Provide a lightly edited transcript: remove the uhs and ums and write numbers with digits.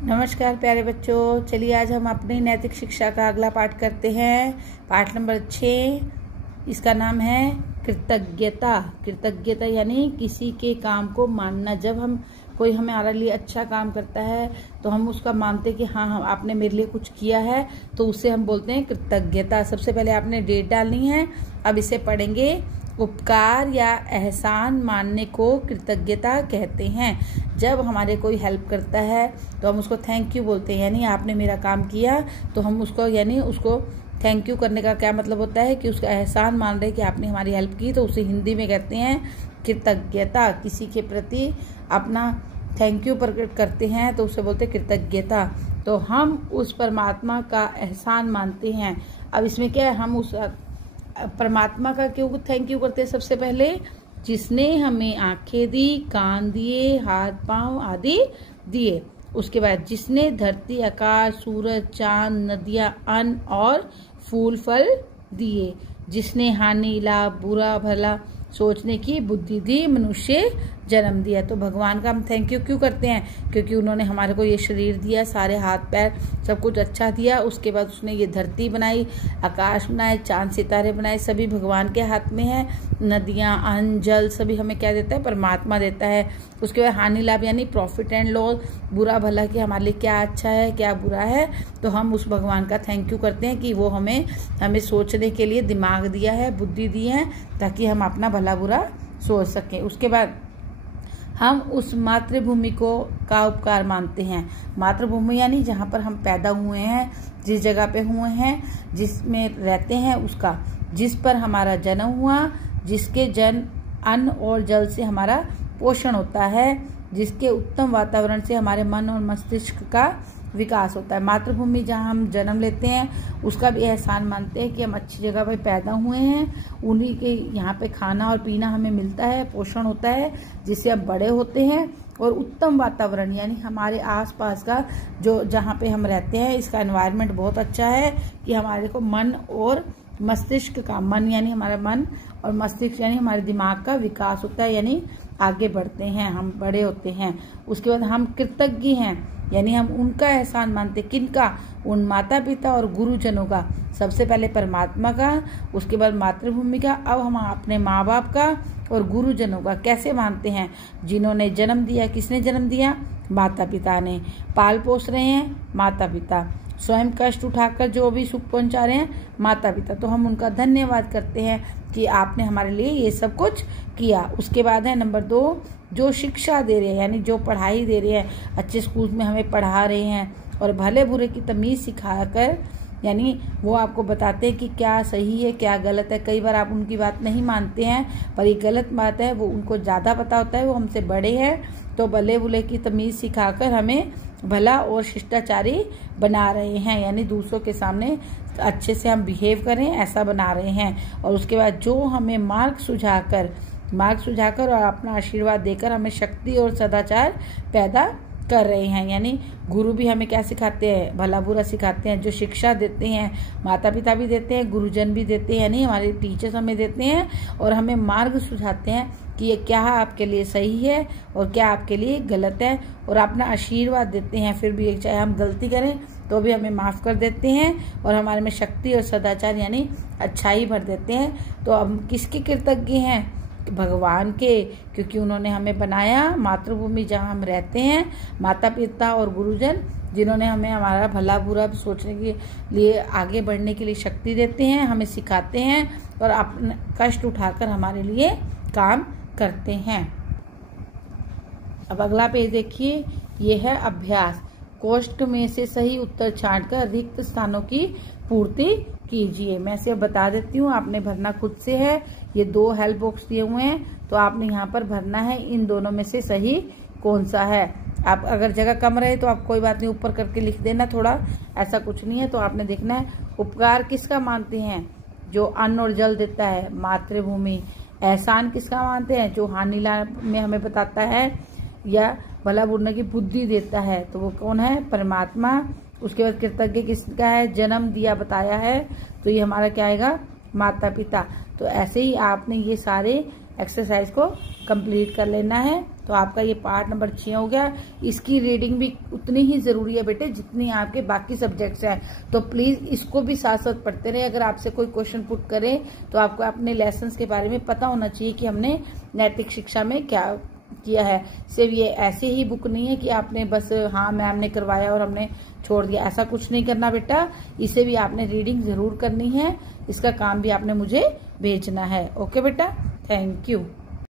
नमस्कार प्यारे बच्चों, चलिए आज हम अपनी नैतिक शिक्षा का अगला पाठ करते हैं। पाठ नंबर 6, इसका नाम है कृतज्ञता। कृतज्ञता यानी किसी के काम को मानना। जब हम कोई हमारे लिए अच्छा काम करता है तो हम उसका मानते कि हाँ आपने मेरे लिए कुछ किया है, तो उससे हम बोलते हैं कृतज्ञता। सबसे पहले आपने डेट डालनी है। अब इसे पढ़ेंगे। उपकार या एहसान मानने को कृतज्ञता कहते हैं। जब हमारे कोई हेल्प करता है तो हम उसको थैंक यू बोलते हैं, यानी आपने मेरा काम किया तो हम उसको उसको थैंक यू करने का क्या मतलब होता है कि उसका एहसान मान रहे कि आपने हमारी हेल्प की, तो उसे हिंदी में कहते हैं कृतज्ञता। किसी के प्रति अपना थैंक यू प्रकट करते हैं तो उसे बोलते हैं कृतज्ञता। तो हम उस परमात्मा का एहसान मानते हैं। अब इसमें क्या है, हम उस परमात्मा का क्यों थैंक यू करते हैं? सबसे पहले जिसने हमें आंखें दी, कान दिए, हाथ पांव आदि दिए। उसके बाद जिसने धरती, आकाश, सूरज, चांद, नदियां, अन्न और फूल फल दिए। जिसने हानि, लाभ, बुरा भला सोचने की बुद्धि दी, मनुष्य जन्म दिया। तो भगवान का हम थैंक यू क्यों करते हैं? क्योंकि उन्होंने हमारे को ये शरीर दिया, सारे हाथ पैर सब कुछ अच्छा दिया। उसके बाद उसने ये धरती बनाई, आकाश बनाए, चांद सितारे बनाए, सभी भगवान के हाथ में है। नदियां, अन्न, जल सभी हमें क्या देता है? परमात्मा देता है। उसके बाद हानि लाभ यानी प्रॉफिट एंड लॉस, बुरा भला कि हमारे लिए क्या अच्छा है क्या बुरा है, तो हम उस भगवान का थैंक यू करते हैं कि वो हमें सोचने के लिए दिमाग दिया है, बुद्धि दी है, ताकि हम अपना भला बुरा सोच सकें। उसके बाद हम उस मातृभूमि का उपकार मानते हैं। मातृभूमि यानी जहाँ पर हम पैदा हुए हैं, जिस जगह पे हुए हैं, जिसमें रहते हैं, उसका, जिस पर हमारा जन्म हुआ, जिसके जन्म अन्न और जल से हमारा पोषण होता है, जिसके उत्तम वातावरण से हमारे मन और मस्तिष्क का विकास होता है। मातृभूमि जहाँ हम जन्म लेते हैं उसका भी एहसान मानते हैं कि हम अच्छी जगह पर पैदा हुए हैं, उन्हीं के यहाँ पे खाना और पीना हमें मिलता है, पोषण होता है, जिससे हम बड़े होते हैं। और उत्तम वातावरण यानी हमारे आसपास का जो जहाँ पे हम रहते हैं, इसका एनवायरनमेंट बहुत अच्छा है कि हमारे को मन और मस्तिष्क का, मन यानी हमारा मन और मस्तिष्क यानी हमारे दिमाग का विकास होता है, यानी आगे बढ़ते हैं, हम बड़े होते हैं। उसके बाद हम कृतज्ञ हैं, यानी हम उनका एहसान मानते। किनका? उन माता पिता और गुरुजनों का। सबसे पहले परमात्मा का, उसके बाद मातृभूमि का, अब हम अपने माँ बाप का और गुरुजनों का। कैसे मानते हैं? जिन्होंने जन्म दिया। किसने जन्म दिया? माता पिता ने। पाल पोस रहे हैं माता पिता। स्वयं कष्ट उठाकर जो भी सुख पहुंचा रहे हैं माता पिता। तो हम उनका धन्यवाद करते हैं कि आपने हमारे लिए ये सब कुछ किया। उसके बाद है नंबर 2, जो शिक्षा दे रहे हैं, यानी जो पढ़ाई दे रहे हैं, अच्छे स्कूल में हमें पढ़ा रहे हैं और भले बुरे की तमीज़ सिखाकर, यानी वो आपको बताते हैं कि क्या सही है क्या गलत है। कई बार आप उनकी बात नहीं मानते हैं, पर ये गलत बात है, वो उनको ज़्यादा पता होता है, वो हमसे बड़े हैं, तो भले बुरे की तमीज़ सिखाकर हमें भला और शिष्टाचारी बना रहे हैं, यानी दूसरों के सामने अच्छे से हम बिहेव करें ऐसा बना रहे हैं। और उसके बाद जो हमें मार्ग सुझाकर और अपना आशीर्वाद देकर हमें शक्ति और सदाचार पैदा कर रहे हैं। यानी गुरु भी हमें क्या सिखाते हैं? भला बुरा सिखाते हैं। जो शिक्षा देते हैं, माता पिता भी देते हैं, गुरुजन भी देते हैं, यानी हमारे टीचर्स हमें देते हैं और हमें मार्ग सुझाते हैं कि ये क्या आपके लिए सही है और क्या आपके लिए गलत है, और अपना आशीर्वाद देते हैं। फिर भी चाहे हम गलती करें तो भी हमें माफ़ कर देते हैं और हमारे में शक्ति और सदाचार यानी अच्छाई भर देते हैं। तो हम किसके कृतज्ञ हैं? भगवान के, क्योंकि उन्होंने हमें बनाया, मातृभूमि जहाँ हम रहते हैं, माता पिता और गुरुजन जिन्होंने हमें हमारा भला बुरा सोचने के लिए, आगे बढ़ने के लिए शक्ति देते हैं, हमें सिखाते हैं और अपने कष्ट उठाकर हमारे लिए काम करते हैं। अब अगला पेज देखिए, ये है अभ्यास। कोष्ठ में से सही उत्तर छांटकर रिक्त स्थानों की पूर्ति कीजिए। मैं इसे बता देती हूँ, आपने भरना खुद से है। ये 2 हेल्प बॉक्स दिए हुए हैं, तो आपने यहाँ पर भरना है इन दोनों में से सही कौन सा है। आप अगर जगह कम रहे तो आप कोई बात नहीं, ऊपर करके लिख देना थोड़ा, ऐसा कुछ नहीं है। तो आपने देखना है उपकार किसका मानते हैं? जो अन्न और जल देता है, मातृभूमि। एहसान किसका मानते हैं? जो हानि लाभ में हमें बताता है या भला बुरा की बुद्धि देता है, तो वो कौन है? परमात्मा। उसके बाद कृतज्ञ किसका है? जन्म दिया बताया है, तो ये हमारा क्या आएगा? माता पिता। तो ऐसे ही आपने ये सारे एक्सरसाइज को कंप्लीट कर लेना है। तो तो आपका ये पार्ट नंबर 6 हो गया। इसकी रीडिंग भी उतनी ही जरूरी है बेटे जितनी आपके बाकी सब्जेक्ट्स हैं, तो प्लीज इसको भी साथ साथ पढ़ते रहे। अगर आपसे कोई क्वेश्चन पुट करे तो आपको अपने लेसन्स के बारे में पता होना चाहिए कि हमने नैतिक शिक्षा में क्या किया है। सिर्फ ये ऐसे ही बुक नहीं है कि आपने बस हाँ मैम ने करवाया और हमने छोड़ दिया, ऐसा कुछ नहीं करना बेटा। इसे भी आपने रीडिंग जरूर करनी है, इसका काम भी आपने मुझे भेजना है। ओके बेटा, थैंक यू।